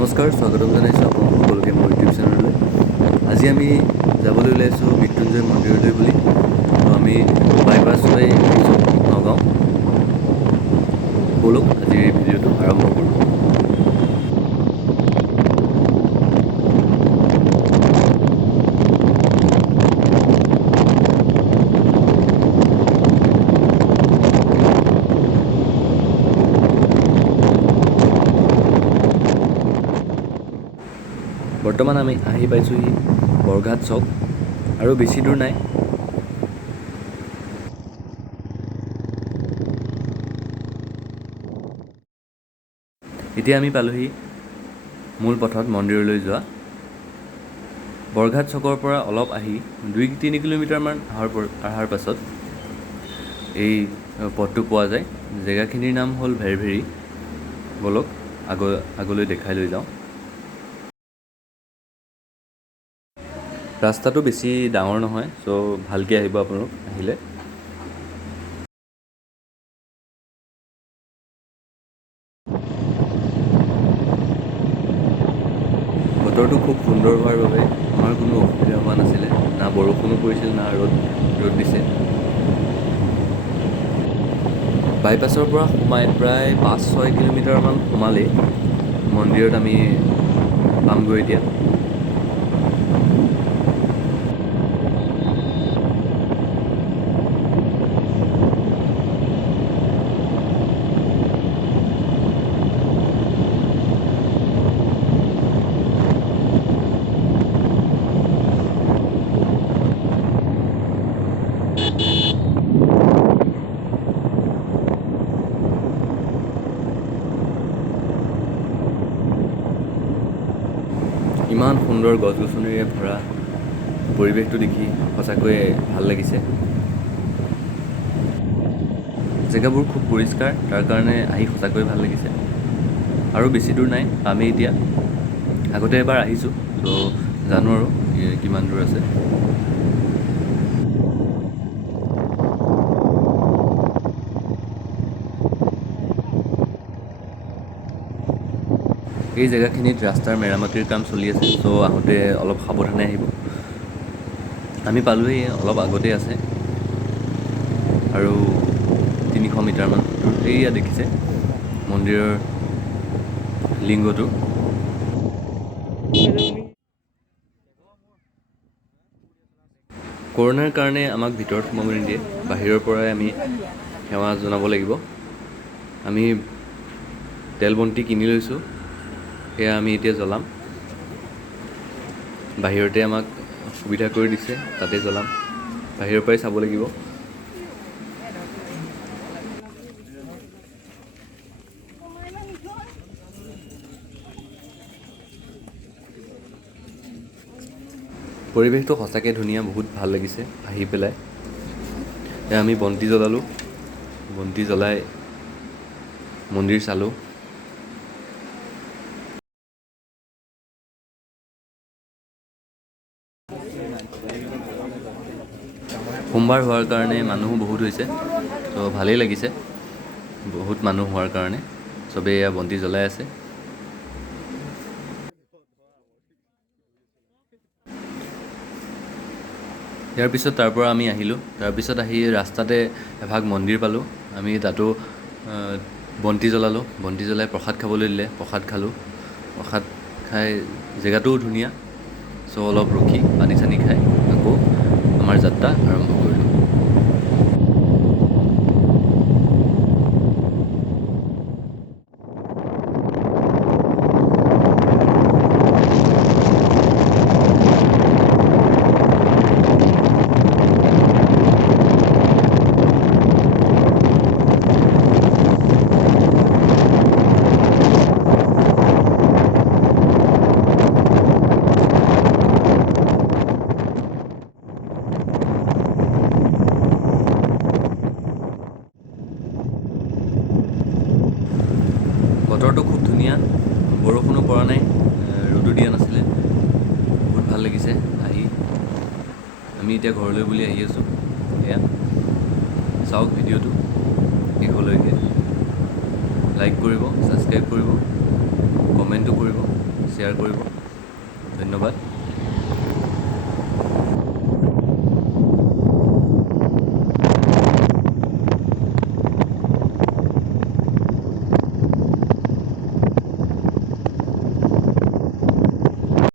নমস্কাৰ, স্বাগতম জনাইছোঁ আপোনালোক সকলোকে মোৰ ইউটিউব চেনেললৈ। আজি আমি যাবলৈ ওলাইছোঁ মৃত্যুঞ্জয় মন্দিৰলৈ বুলি। তো আমি বাইপাছ হৈ আহিছোঁ নগাঁও। ব'লক আজিৰ এই ভিডিঅ'টো আৰম্ভ কৰোঁ। বৰ্তমান আমি আহি পাইছোঁহি বৰঘাট চক, আৰু বেছি দূৰ নাই। এতিয়া আমি পালোহি মূল পথত মন্দিৰলৈ যোৱা। বৰঘাট চকৰ পৰা অলপ আহি 2-3 কিলোমিটাৰমান অহাৰ পাছত এই পথটো পোৱা যায়। জেগাখিনিৰ নাম হ'ল ভেৰভেৰি। ব'লক আগলৈ দেখাই লৈ যাওঁ। ৰাস্তাটো বেছি ডাঙৰ নহয়, চ' ভালকৈ আহিব আপোনালোক আহিলে। বতৰটো খুব সুন্দৰ হোৱাৰ বাবে আমাৰ কোনো অসুবিধা হোৱা নাছিলে। না বৰষুণো পৰিছিল, না ৰ'দ দিছে। বাইপাছৰ পৰা সোমাই প্ৰায় 5-6 কিলোমিটাৰমান সোমালেই মন্দিৰত আমি পামগৈ এতিয়া। ইমান সুন্দৰ গছ গছনিৰে ভৰা পৰিৱেশটো দেখি সঁচাকৈয়ে ভাল লাগিছে। জেগাবোৰ খুব পৰিষ্কাৰ, তাৰ কাৰণে আহি সঁচাকৈয়ে ভাল লাগিছে। আৰু বেছি দূৰ নাই, আমি এতিয়া আগতে এবাৰ আহিছোঁ, ত' জানো আৰু কিমান দূৰ আছে। এই জেগাখিনিত ৰাস্তাৰ মেৰামতিৰ কাম চলি আছে, চ' আহোঁতে অলপ সাৱধানে আহিব। আমি পালোহি, অলপ আগতেই আছে আৰু 300 মিটাৰমান দূৰ। এইয়া দেখিছে মন্দিৰৰ লিংগটো। কৰোণাৰ কাৰণে আমাক ভিতৰত সোমাব নিদিয়ে, বাহিৰৰ পৰাই আমি সেৱা জনাব লাগিব। আমি তেল বন্তি কিনি লৈছোঁ, সেয়া আমি এতিয়া জ্বলাম। বাহিৰতে আমাক সুবিধা কৰি দিছে, তাতে জ্বলাম। বাহিৰৰ পৰাই চাব লাগিব। পৰিৱেশটো সঁচাকৈ ধুনীয়া, বহুত ভাল লাগিছে আহি পেলাই। আমি বন্তি জ্বলালোঁ, বন্তি জ্বলাই মন্দিৰ চালোঁ। সোমবাৰ হোৱাৰ কাৰণে মানুহো বহুত হৈছে, ত' ভালেই লাগিছে। বহুত মানুহ হোৱাৰ কাৰণে চবেই এয়া বন্তি জ্বলাই আছে। ইয়াৰ পিছত তাৰ পৰা আমি আহিলোঁ। তাৰপিছত আহি ৰাস্তাতে এভাগ মন্দিৰ পালোঁ। আমি তাতো বন্তি জ্বলালোঁ, বন্তি জ্বলাই প্ৰসাদ খাবলৈ দিলে, প্ৰসাদ খালোঁ। প্ৰসাদ খাই জেগাটোও ধুনীয়া, চ' অলপ ৰখি পানী চানী খাই আকৌ আমাৰ যাত্ৰা আৰম্ভ কৰিলোঁ। বতৰটো খুব ধুনীয়া, বৰষুণো পৰা নাই, ৰ'দো দিয়া নাছিলে। বহুত ভাল লাগিছে আহি। আমি এতিয়া ঘৰলৈ বুলি আহি আছোঁ। এয়া চাওক ভিডিঅ'টো শেষলৈকে। লাইক কৰিব, ছাবস্ক্ৰাইব কৰিব, কমেণ্টো কৰিব। শ্বেয়াৰ কৰিব। ধন্যবাদ।